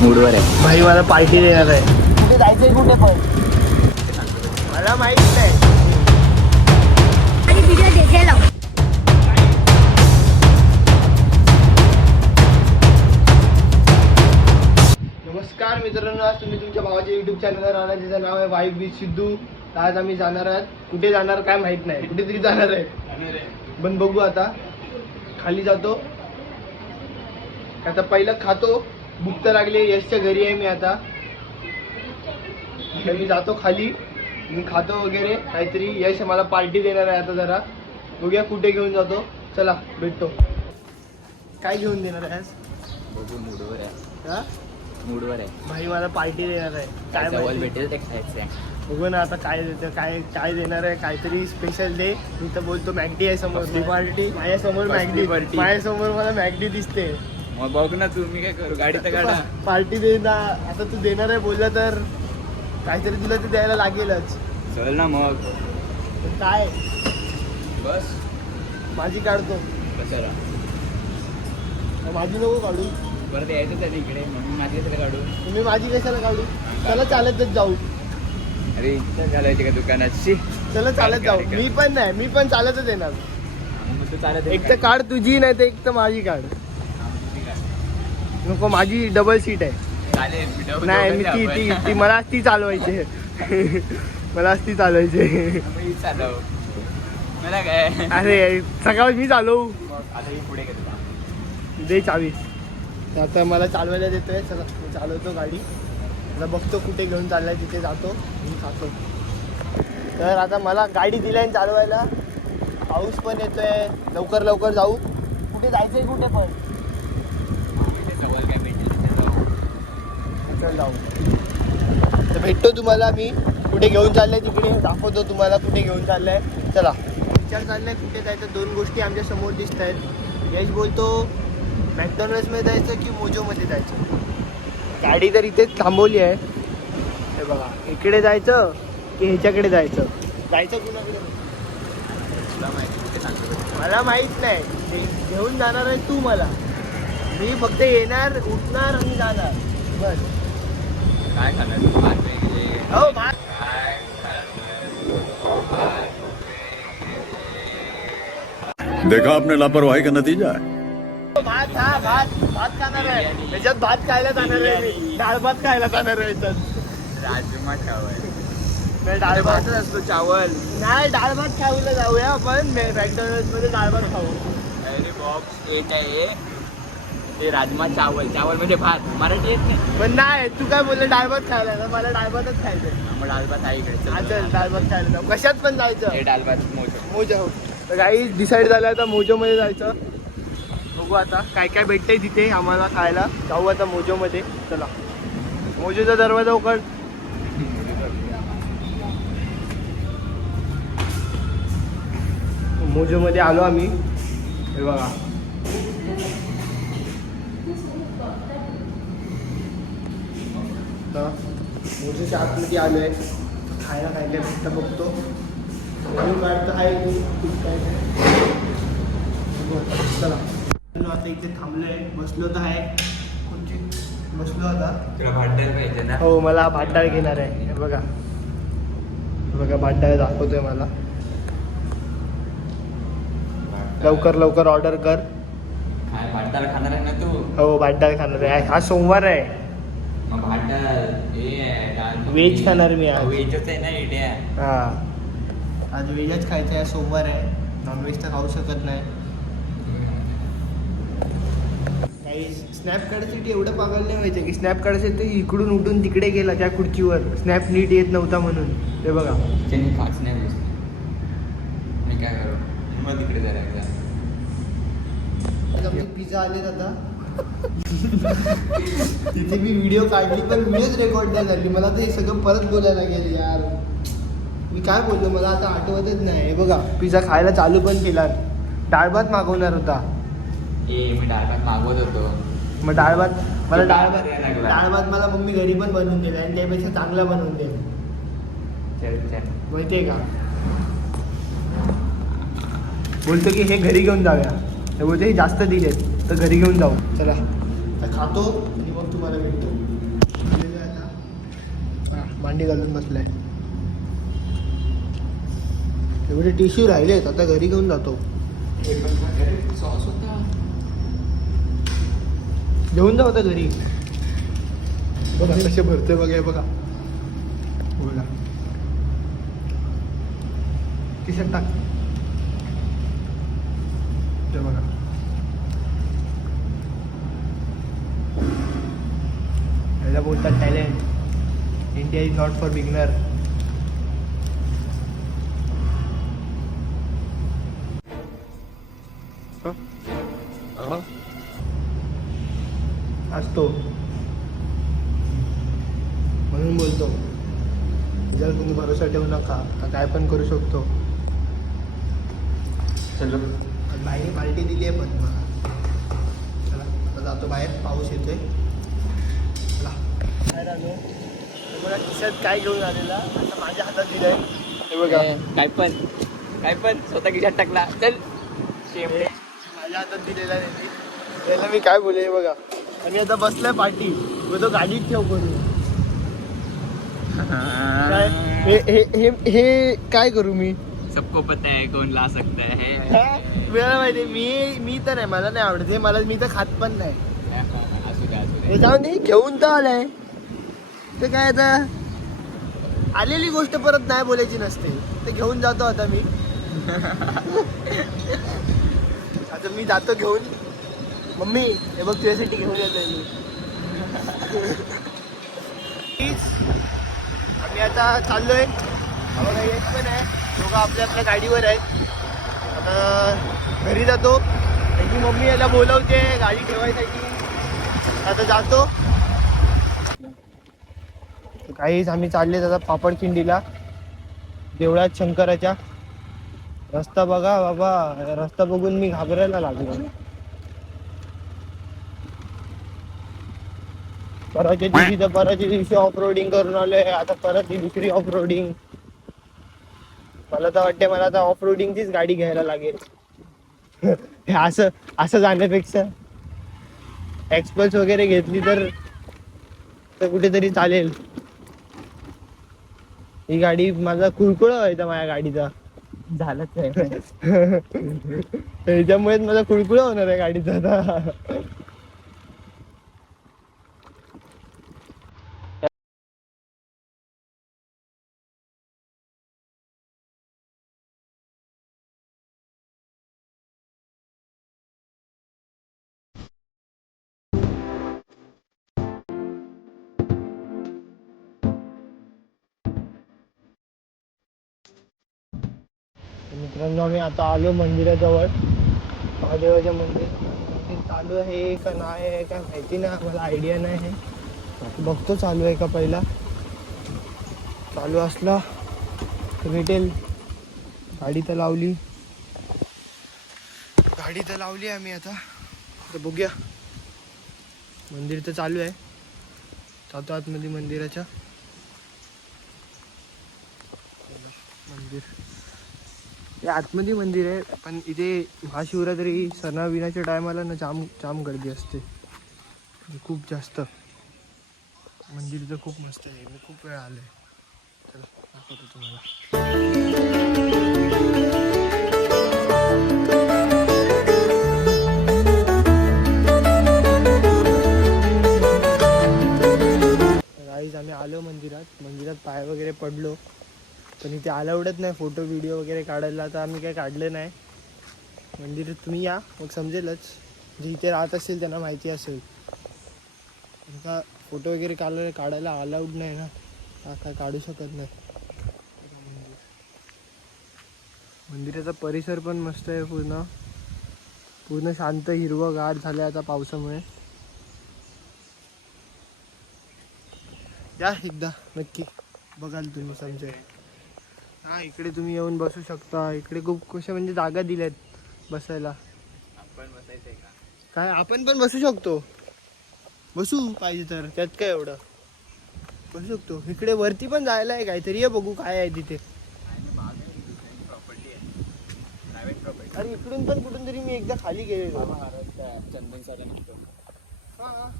मूडवर आहे भाई. मला पार्टी देणार आहे. कुठे जायचंय कुठे पण मला माहित नाही. नमस्कार मित्रांनो, आज तुम्ही तुमच्या भावाच्या युट्यूब चॅनलवर राहणार ज्याचं नाव आहे वाईफ विथ सिद्धू. आज आम्ही जाणार आहात. कुठे जाणार काय माहित नाही, कुठेतरी जाणार आहे पण बघू आता. खाली जातो आता, पहिलं खातो. भूक तर लागली. यशच्या घरी आहे मी आता. मी जातो खाली, मी खातो वगैरे काहीतरी. यश मला पार्टी देणार आहे आता. जरा बघूया कुठे घेऊन जातो. चला भेटतो. काय घेऊन देणार आहे आज? बघू मूडवर आहे. हा मूडवर आहे भाई. मला पार्टी देणार आहे. काय जवळ माहिती? भेटेल ते खायचं आहे. बघू ना आता काय देतं. काय काय देणार आहे. काहीतरी स्पेशल दे. मी तर बोलतो मॅगडी आहे समोर. पार्टी माझ्यासमोर मॅगडी. माझ्यासमोर मला मॅगडी दिसते. मग बघ ना तू, मी काय करू? गाडी तर काढा. पार्टी दे ना आता. तू देणार आहे बोलला तर काहीतरी तुला ते द्यायला लागेलच. चल ना मग. पण काय बस माझी काढतो. कशाला? माझी नको काढू. परत यायचं त्याला इकडे, म्हणून माझी कशाला काढू? तुम्ही माझी कशाला काढू? चला चालतच जाऊ. अरे घालायची का दुकानाची? चला चालत जाऊ. मी पण नाही, मी पण चालतच येणार. मग तू चालत एक तर काढ तुझी, नाही तर एक तर माझी काढ. नको, माझी डबल सीट आहे. चालेल. नाही मी ती मला ती चालवायची आहे. मला ती चालवायची. चालव मला काय. अरे सकाळ मी चालवू. आता ही पुढे घेतो. दे चावी. आता मला चालवायला देतोय. चला मी चालवतो गाडी. आता बघतो कुठे घेऊन चाललाय, तिथे जातो. मी खातो. तर आता मला गाडी दिलाय चालवायला. पाऊस पण येतोय. लवकर लवकर जाऊ. कुठे जायचंय कुठे पण चल जाऊ. तर भेटतो तुम्हाला मी. कुठे घेऊन चाललंय तिकडे दाखवतो तुम्हाला कुठे घेऊन चाललंय. चला. विचार चाललाय कुठे जायचं. दोन गोष्टी आमच्या समोर दिसत आहेत. यश बोलतो मॅकडॉनल्ड्समध्ये जायचं की मोजोमध्ये जायचं. गाडी तर इथेच थांबवली आहे. हे बघा, इकडे जायचं की ह्याच्याकडे जायचं. जायचं कुणाकडे मला माहित नाही. ते घेऊन जाणार आहे तू मला. मी फक्त येणार, उठणार आणि जाणार बस. काय खाणार? भात वगैरे. हो भात. देखा आपने लापरवाही का नतीजा है. भात. हा भात खाणार आहे. त्याच्यात भात खायला जाणार आहे मी. डाळ भात खायला जाणार आहे याच्यात. राजमा चावल. नाही डाळ भात असतो चावल. नाही. डाळ भात खायला जाऊया आपण. मॅकडॉनल्ड्स मध्ये डाळ भात खाऊ. अरे बॉक्स एक आहे ते राजमा चावल. चावल म्हणजे भात. मराठी येत नाही. पण नाही, तू काय बोललं डाळ भात खायला. तर मला डाळ भातच खायचंय. मग डाळ भात आहे इकडे. चल डाळ भात खायला जाऊ. कशात पण जायचं. हे डाळ भात मोजो. मोजो. तर काही डिसाईड झालं आता मोजोमध्ये जायचं. बघू आता काय काय भेटतंय तिथे आम्हाला खायला. जाऊ आता मोजोमध्ये. चला. मोजोचा दरवाजा उघड. मोजोमध्ये आलो आम्ही. हे बघा. मोजोच्या आतमध्ये आलो आहे. खायला काय काय भेटतं बघतो. मेनू कार्ड तर आहे. चला. आता इथे थांबलोय. बसलो तर आहे. खुर्चीत बसलो आता. तुला भात डाळ पाहिजे ना? हो मला भात डाळ घेणार आहे. हे बघा. हे बघा भात डाळ दाखवतोय मला. लवकर लवकर ऑर्डर कर. काय भात डाळ खाणार आहे ना तू? हो भात डाळ खाणार आहे. हा सोमवार आहे. मग भात डाळ हे व्हेज खाणार मी आज. व्हेजच आहे ना इंडिया. हा आज व्हेजच खायचं आहे. सोमवार आहे. नॉनव्हेज तर खाऊ शकत नाही. काही स्नॅप काढायसाठी एवढं पागल नाही व्हायचं की स्नॅप काढायसाठी इकडून उठून तिकडे गेला त्या खुर्चीवर. स्नॅप नीट येत नव्हता म्हणून. ते बघा. त्यांनी खास नाही दिसत. मी काय करू? मग तिकडे जायला. पिझ्झा आले आता. तिथे मी व्हिडिओ काढली पण व्हिडिओच रेकॉर्ड नाही झाली. मला तर हे सगळं परत बोलायला लागेल यार. मी काय बोललो मला आता आठवतच नाही. हे बघा पिझ्झा खायला चालू पण केला. डाळ भात मागवणार होता. मी डाळ भात मागवत होतो. मग डाळ भात मला डाळ भात मला मम्मी घरी पण बनवून दिला आणि त्यापेक्षा चांगला बनवून दे. माहितीये का. बोलतो की हे घरी घेऊन जाऊया. ते बोलते हे जास्त दिलेत तर घरी घेऊन जाऊ. चला खातो आणि मग तुम्हाला भेटतो. मांडी घालून बसलाय. एवढे टिश्यू राहिलेत, आता घरी घेऊन जातो. सॉस होता. घेऊन जाऊ आता घरी. बघा कसे भरतोय बघा, हे बघा बघा. टी शर्ट टाक. हे बघा. याला बोलतात talent. India is not for beginner. असतो म्हणून बोलतो, जर तुम्ही भरोसा ठेवू नका तर काय पण करू शकतो. चलो. बाईने पार्टी दिली आहे पण मला. चला आता जातो बाहेर, पाऊस येतोय. चला बाहेर आलो. हे बघा खिशात काय घेऊन आलेला, आता माझ्या हातात दिलंय. हे बघा काय पण स्वतः खिशात टाकला. चल शेमडे. माझ्या हातात दिलेला नाही. त्याला मी काय बोले, हे बघा. आणि आता बसलाय पार्टी, मग तो गाडीत ठेव करू. काय हे काय करू मी. सबको पता है कौन ला सकता है. वेळा माहिती मी तर नाही, मला नाही आवडत हे. मला मी तर खात पण नाही. असू द्या हे जाऊन दे, घेऊन तर आलाय ते काय. आता आलेली गोष्ट परत नाही बोलायची नसते. ते घेऊन जातो आता मी. आता मी जातो घेऊन. मम्मी हे बघ तुझ्यासाठी घेऊन येतोय मी. आम्ही आता चाललोय. बघा येत पण आहे, दोघं आपल्या आपल्या गाडीवर आहेत. आता घरी जातो. त्याची मम्मी याला बोलवते गाडी ठेवायसाठी. आता जातो. काहीच आम्ही चालले आता पापडखिंडीला, देवळात शंकराच्या. रस्ता बघा बाबा, रस्ता बघून मी घाबरायला लागलो. परवाच्या दिवशी ऑफ रोडिंग करून आलोय, आता परत दुसरी ऑफ रोडिंग. मला तर वाटते मला आता ऑफ रोडिंगचीच गाडी घ्यायला लागेल. हे असं जाण्यापेक्षा एक्सप्रेस वगैरे घेतली तर कुठेतरी चालेल. ही गाडी माझा कुळकुळ व्हायचा माझ्या गाडीचा. झालंच आहे. त्याच्यामुळेच माझा कुळकुळ होणार आहे गाडीचा आता. मित्रांनो आम्ही आता आलो मंदिराजवळ. महादेवाच्या मंदिर चालू आहे का नाही आहे काय माहिती नाही, आम्हाला आयडिया नाही आहे. बघतो चालू आहे का पहिला. चालू असला तर भेटेल. गाडी तर लावली आम्ही आता. तर बघूया. मंदिर तर चालू आहे. जातो आतमध्ये मंदिराच्या. मंदिर हे आतमध्ये मंदिर आहे, पण इथे महाशिवरात्री सणाविनाच्या टायमाला ना जाम गर्दी असते, खूप जास्त. मंदिर तर खूप मस्त आहे, मी खूप वेळा आलोय. चला दाखवतो तुम्हाला. गाईज आम्ही आलो मंदिरात पाय वगैरे पडलो, पण इथे अलाउडच नाही फोटो व्हिडिओ वगैरे काढायला. तर आम्ही काही काढलं नाही. मंदिरात तुम्ही या मग समजेलच, जे इथे राहत असेल त्यांना माहिती असेल. का फोटो वगैरे काढायला अलाउड नाही ना, काय काढू शकत नाही. मंदिराचा परिसर पण मस्त आहे. पूर्ण शांत हिरवंगार झालं आता पावसामुळे. या एकदा नक्की बघाल तुम्ही समजेल. हा इकडे तुम्ही येऊन बसू शकता. इकडे खूप कशा म्हणजे जागा दिल्यात बसायला. आपण बसायचंय का? काय आपण पण बसू शकतो, बसू पाहिजे तर, त्यात काय एवढं. बसू शकतो. इकडे वरती पण जायला आहे काहीतरी, ये बघू काय आहे तिथे. प्रॉपर्टी आहे, प्रायव्हेट प्रॉपर्टी. अरे इकडून पण कुठून तरी मी एकदा खाली गेलेलो. चंदन सर निघतो. हा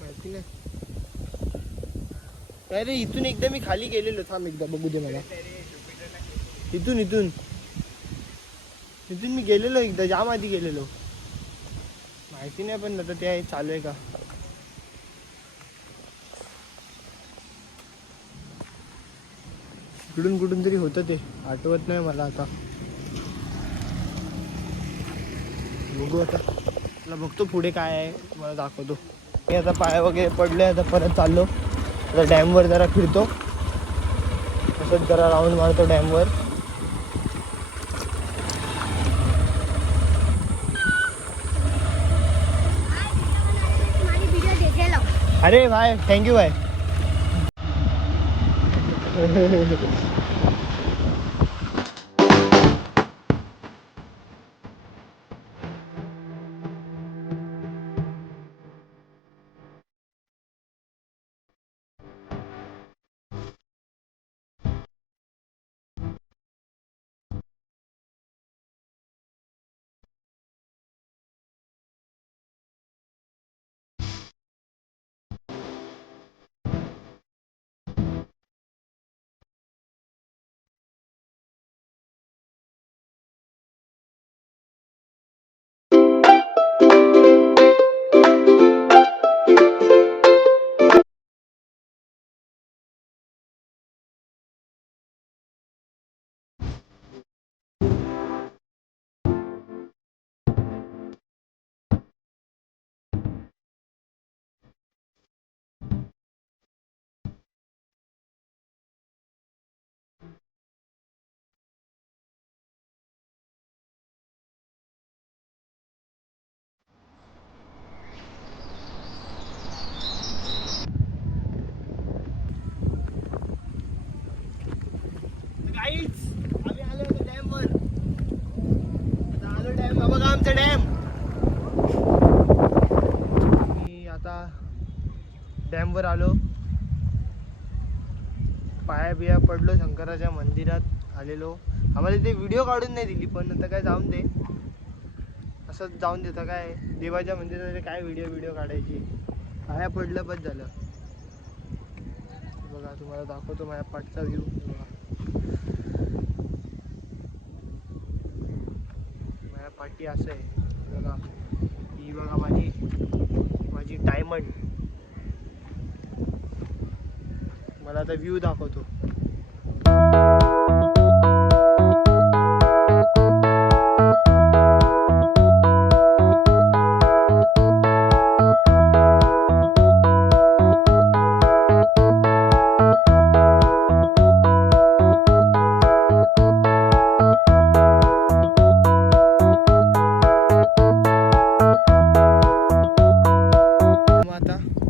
माहिती नाही. अरे इथून एकदा मी खाली गेलेलो, थांब एकदा बघू दे मला. इथून इथून इथून मी गेलेलो एकदा, जाम आधी गेलेलो. माहिती नाही पण आता ते चालू आहे का. इकडून कुठून तरी होतं ते, आठवत नाही मला आता. बघू आता, मला बघतो पुढे काय आहे, तुम्हाला दाखवतो. मी आता पाय वगैरे पडले, आता परत चाललो. आता डॅमवर जरा फिरतो, तसंच जरा राऊंड मारतो डॅमवर. अरे भाई थँक्यू भाई. आम्ही आलो होतो डॅमवर. आता आलो डॅम, बघा आमचा डॅम. मी आता डॅमवर आलो, पाया बिया पडलो, शंकराच्या मंदिरात आलेलो. आम्हाला ते व्हिडिओ काढून नाही दिली, पण आता काय जाऊन दे, असंच जाऊन देतं काय. देवाच्या मंदिरामध्ये काय व्हिडिओ काढायची. पाया पडलं बस झालं. बघा तुम्हाला दाखवतो माझ्या पाठचा व्ह्यू. बघा माझ्या पाठी असं आहे बघा. ही बघा माझी डायमंड. मला आता व्ह्यू दाखवतो.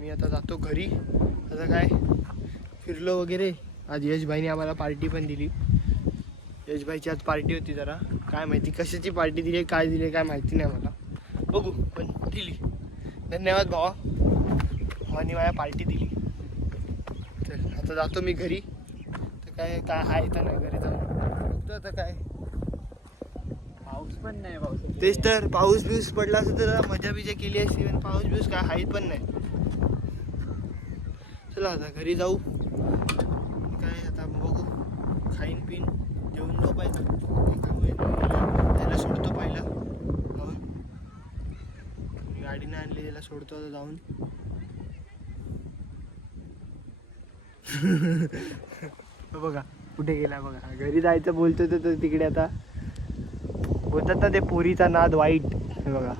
मी आता जातो घरी. आता काय फिरलो वगैरे. आज यशभाईने आम्हाला पार्टी पण दिली. यशभाईची आज पार्टी होती. जरा काय माहिती कशाची पार्टी दिली, काय दिली काय माहिती नाही मला, बघू पण दिली. धन्यवाद भावा, भावानी माझ्या पार्टी दिली. चल आता जातो मी घरी. तर काय काय आहे तर नाही घरी जाऊन बघतो आता. काय पाऊस पण नाही. पाऊस तेच तर, पाऊस बिऊस पडला असं तर मजा बिजा केली असती, पण पाऊस बिऊस काय आहे पण नाही. चला आता घरी जाऊ. काय आता बघू, खाईन पिन जेवून झोपायचं. त्याला सोडतो पहिला जाऊन. गाडीने आणली, त्याला सोडतो आता जाऊन. बघा कुठे गेला बघा. घरी जायचं बोलतो तर तिकडे आता बोलतात ना ते पोरीचा नाद वाईट. हे बघा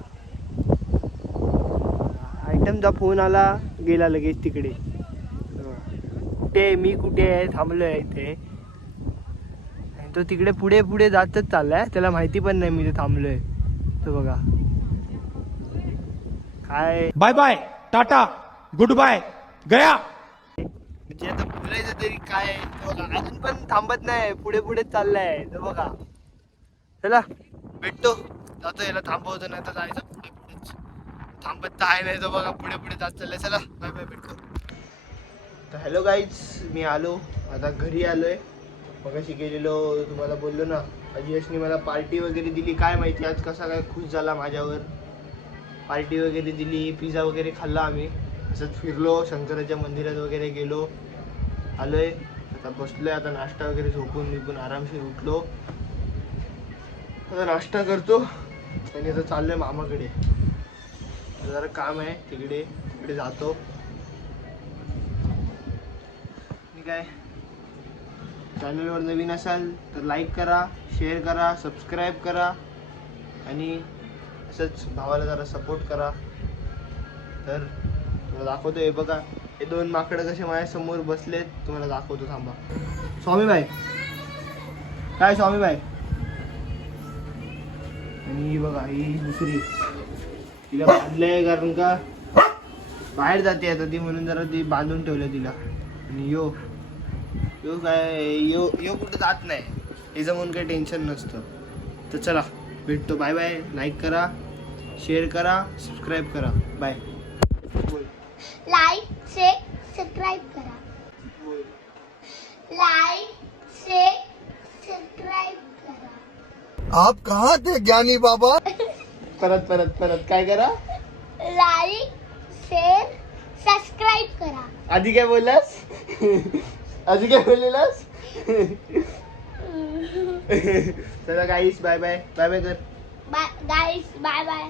आयटमचा फोन आला, गेला लगेच तिकडे. कुठे मी कुठे आहे, थांबलोय इथे. आणि तो तिकडे पुढे पुढे जातच चाललाय, त्याला माहिती पण नाही मी ते थांबलोय. तो बघा काय. Bye bye ta-ta goodbye गया. म्हणजे आता बोलायचं तरी काय. तो बघा अजून पण थांबत नाही, पुढे पुढे चाललाय. तो बघा चला भेटतो. जातो, याला थांबवतो नाही तर जायचं पुढे पुढेच. थांबत तर आहे नाही तो बघा, पुढे पुढे जात चाललाय. चला बाय बाय, भेटतो. तर हॅलो गाईज, मी आलो आता घरी आलोय. मगाशी गेलेलो, तुम्हाला बोललो ना. आज यशने मला पार्टी वगैरे दिली. काय माहिती आज कसा काय खुश झाला माझ्यावर. पार्टी वगैरे दिली, पिझ्झा वगैरे खाल्ला आम्ही. असंच फिरलो, शंकराच्या मंदिरात वगैरे गेलो. आलोय आता, बसलोय आता, नाश्ता वगैरे झोपून बिपून आरामशीर उठलो, आता नाश्ता करतो आणि आता चाललोय मामाकडे. जरा काम आहे तिकडे जातो. मी काय, चॅनलवर नवीन असाल तर लाईक करा, शेअर करा, सबस्क्राईब करा आणि असंच भावाला जरा सपोर्ट करा. तर तुम्हाला दाखवतो, हे बघा हे 2 माकडं कसे माझ्या समोर बसलेत, तुम्हाला दाखवतो थांबा. स्वामीबाई, काय स्वामीबाई? आणि ही बघा ही दुसरी, तिला बांधलंय कारण का बाहेर जाते आता ती, म्हणून जरा ती बांधून ठेवलं तिला. आणि यो कुठं जात नाही, हिचं म्हणून काही टेन्शन नसतं. तर चला भेटतो, बाय बाय. लाईक करा, शेअर करा, सबस्क्राईब करा. बाय. लाइक से सब्सक्राइब करा. लाइक से सब्सक्राइब करा. आप कहाँ थे ज्ञानी बाबा? परत काय करा? लाइक शेअर सबस्क्राइब करा. आधी काय बोललास? आधी काय बोललेलास? चला guys, bye bye. Bye bye कर. Bye guys, bye bye.